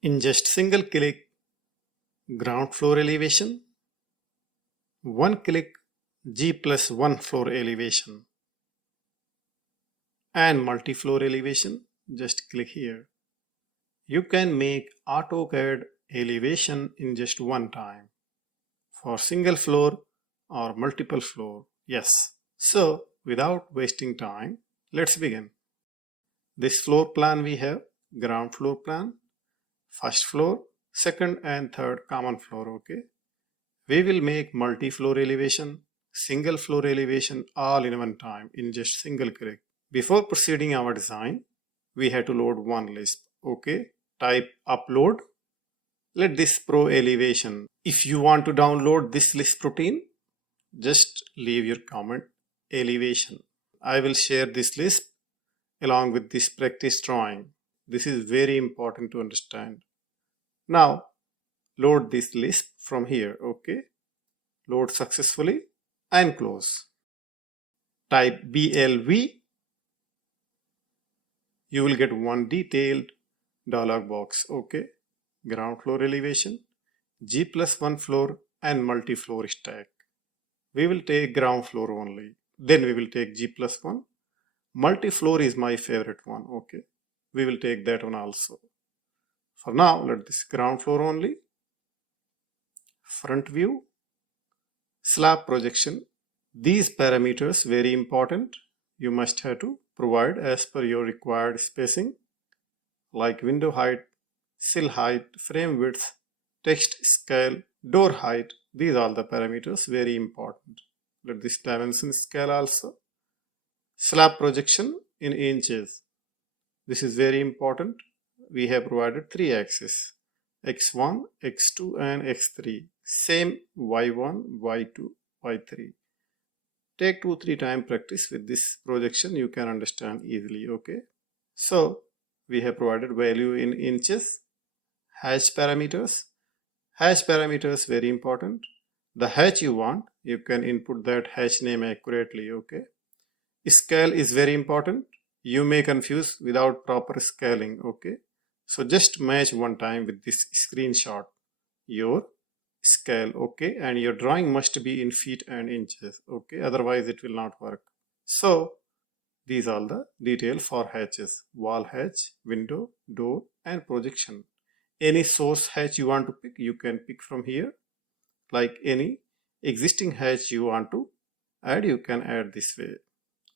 In just single click, ground floor elevation, one click G+1 floor elevation, and multi-floor elevation, just click here. You can make AutoCAD elevation in just one time for single floor or multiple floor. Yes. So without wasting time, let's begin. This floor plan we have ground floor plan, first floor, second and third common floor. Okay. We will make multi-floor elevation, single floor elevation all in one time in just single click. Before proceeding our design, we have to load one LISP. Okay. Type upload. Let this pro elevation. If you want to download this LISP routine, just leave your comment elevation. I will share this LISP along with this practice drawing. This is very important to understand. Now load this LISP from here. Okay. Load successfully and close. Type BLV. You will get one detailed dialog box. Okay. Ground floor elevation, G+1 floor and multi-floor stack. We will take ground floor only. Then we will take G+1. Multi-floor is my favorite one. Okay. We will take that one also. For now, let this ground floor only. Front view, slab projection. These parameters very important. You must have to provide as per your required spacing, like window height, sill height, frame width, text scale, door height. These are the parameters very important. Let this dimension scale also. Slab projection in inches. This is very important. We have provided 3 axes, x1, x2 and x3. Same y1, y2, y3. Take 2-3 times practice with this projection. You can understand easily. Okay. So we have provided value in inches. Hatch parameters. Hatch parameters very important. The hatch you want, you can input that hatch name accurately. Okay. Scale is very important. You may confuse without proper scaling. Okay. So just match one time with this screenshot your scale. Okay. And your drawing must be in feet and inches. Okay. Otherwise it will not work. So these are the detail for hatches: wall hatch, window, door and projection. Any source hatch you want to pick, you can pick from here. Like any existing hatch you want to add, you can add this way.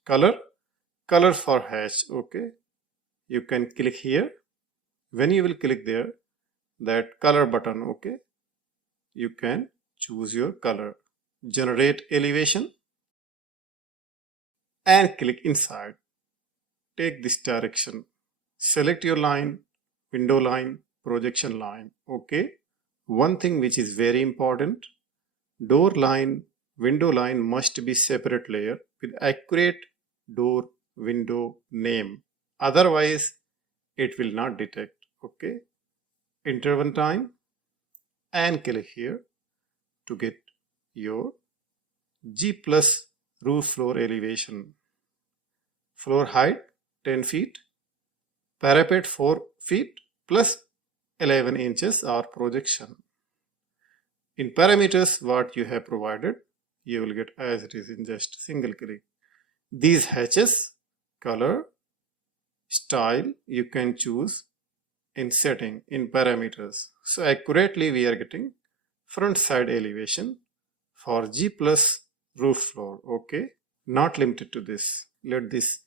Color for hatch. Okay. You can click here. When you will click there, that color button. Okay. You can choose your color. Generate elevation and click inside. Take this direction. Select your line, window line, projection line. Okay. One thing which is very important, door line, window line must be separate layer with accurate door window name. Otherwise it will not detect. Okay. Enter one time and click here to get your G+ roof floor elevation. Floor height 10 feet, parapet 4 feet plus 11 inches or projection. In parameters what you have provided, you will get as it is in just single click. These hatches, color, style, you can choose in setting in parameters. So accurately we are getting front side elevation for G+ roof floor. Okay. Not limited to this. Let this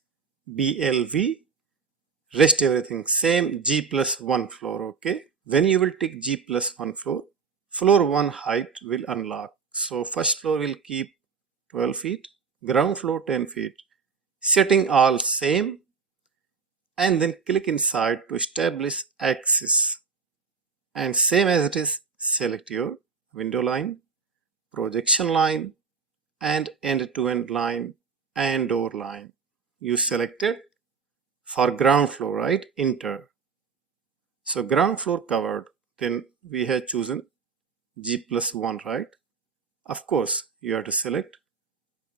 BLV. Rest everything same G+1 floor. Okay. When you will tick G+1 floor, floor 1 height will unlock. So first floor will keep 12 feet, ground floor 10 feet. Setting all same and then click inside to establish axis. And same as it is, select your window line, projection line and end-to-end line and door line. You selected for ground floor, right? Enter. So ground floor covered. Then we have chosen G+1, right? Of course, you have to select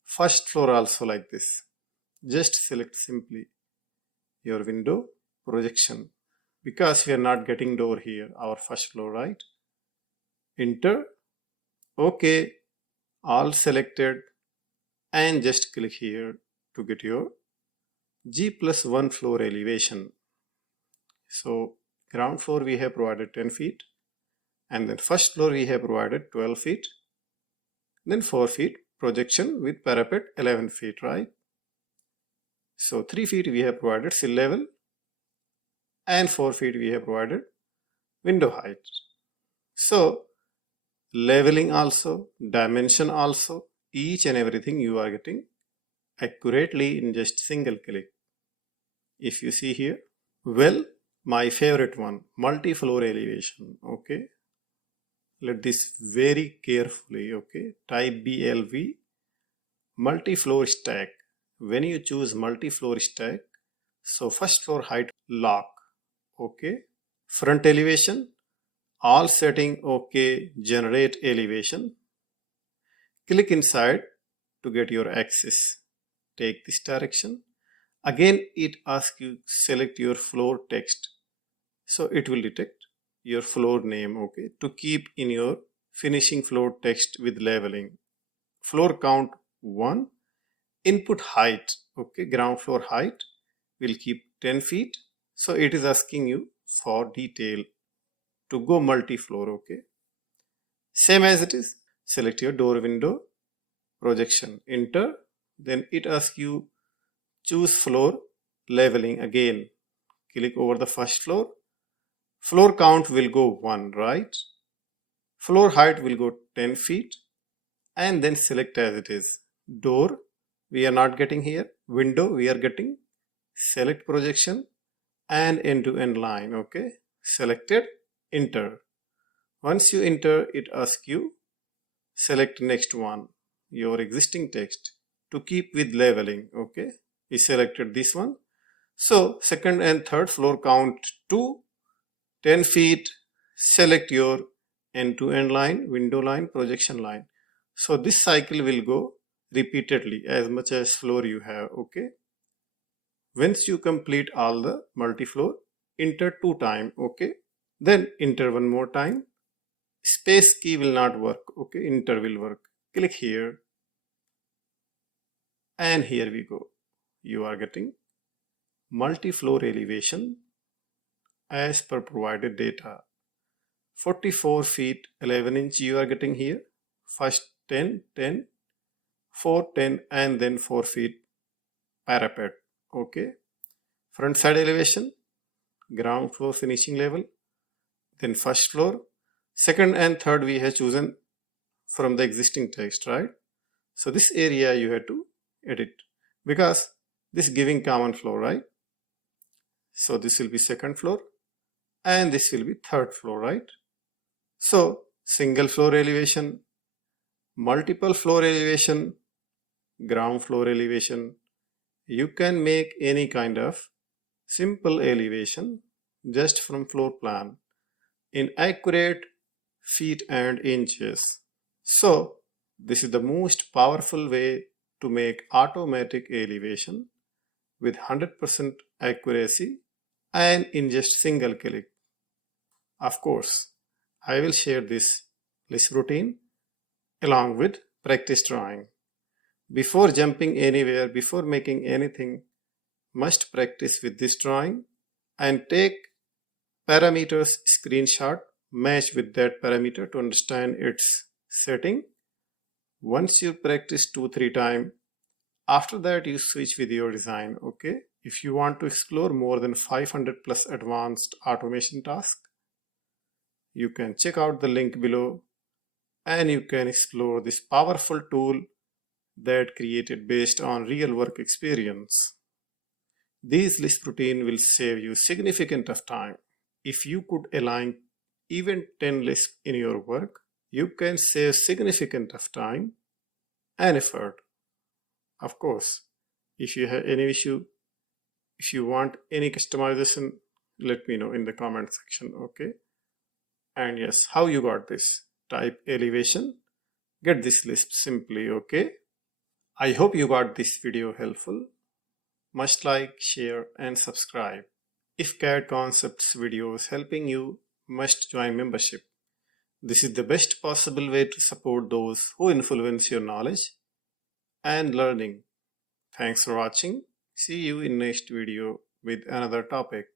first floor also like this. Just select simply your window, projection. because we are not getting door here, our first floor, right? Enter. Okay, all selected, and just click here to get your G+1 floor elevation. So ground floor we have provided 10 feet, and then first floor we have provided 12 feet, then 4 feet projection with parapet 11 feet, right? So 3 feet we have provided sill level, and 4 feet we have provided window height. So leveling also, dimension also, each and everything you are getting accurately in just single click. If you see here, well, my favorite one, multi-floor elevation. Okay, let this very carefully. Okay, type BLV, multi-floor stack. When you choose multi-floor stack, so first floor height lock. Okay, front elevation, all setting okay, generate elevation. Click inside to get your axis. Take this direction. Again, it asks you select your floor text. So it will detect your floor name, okay, to keep in your finishing floor text with leveling. Floor count 1, input height, okay, ground floor height will keep 10 feet. So it is asking you for detail to go multi-floor, okay. Same as it is, select your door window, projection, enter, then it asks you choose floor, leveling again, click over the first floor. Floor count will go 1, right? Floor height will go 10 feet, and then select as it is. Door, we are not getting here. Window, we are getting. Select projection and end-to-end line, okay? Selected, enter. Once you enter, it asks you, select next one, your existing text to keep with leveling, okay? We selected this one. So second and third floor count 2, 10 feet, select your end-to-end line, window line, projection line. So this cycle will go repeatedly as much as floor you have, okay. Once you complete all the multi-floor, enter 2 times, okay. Then enter 1 more time. Space key will not work, okay, enter will work. Click here, and here we go. You are getting multi-floor elevation as per provided data. 44 feet 11 inch you are getting here. First 10, 10, 4, 10, and then 4 feet parapet. Okay. Front side elevation, ground floor finishing level, then first floor. Second and third we have chosen from the existing text, right? So this area you have to edit because this giving common floor, right? So this will be second floor and this will be third floor, right? So single floor elevation, multiple floor elevation, ground floor elevation. You can make any kind of simple elevation just from floor plan in accurate feet and inches. So this is the most powerful way to make automatic elevation with 100% accuracy and in just single click. Of course, I will share this LISP routine along with practice drawing. Before jumping anywhere, before making anything, must practice with this drawing and take parameters screenshot, match with that parameter to understand its setting. Once you practice 2-3 times, after that you switch with your design, okay? If you want to explore more than 500 plus advanced automation tasks, you can check out the link below and you can explore this powerful tool that created based on real work experience. These LISP routine will save you significant of time. If you could align even 10 LISP in your work, you can save significant of time and effort. Of course, if you have any issue, if you want any customization, let me know in the comment section, okay? And yes, how you got this? Type elevation, get this LISP simply, okay? I hope you got this video helpful. Must like, share and subscribe. If CAD concepts videos helping you, must join membership. This is the best possible way to support those who influence your knowledge and learning. Thanks for watching. See you in next video with another topic.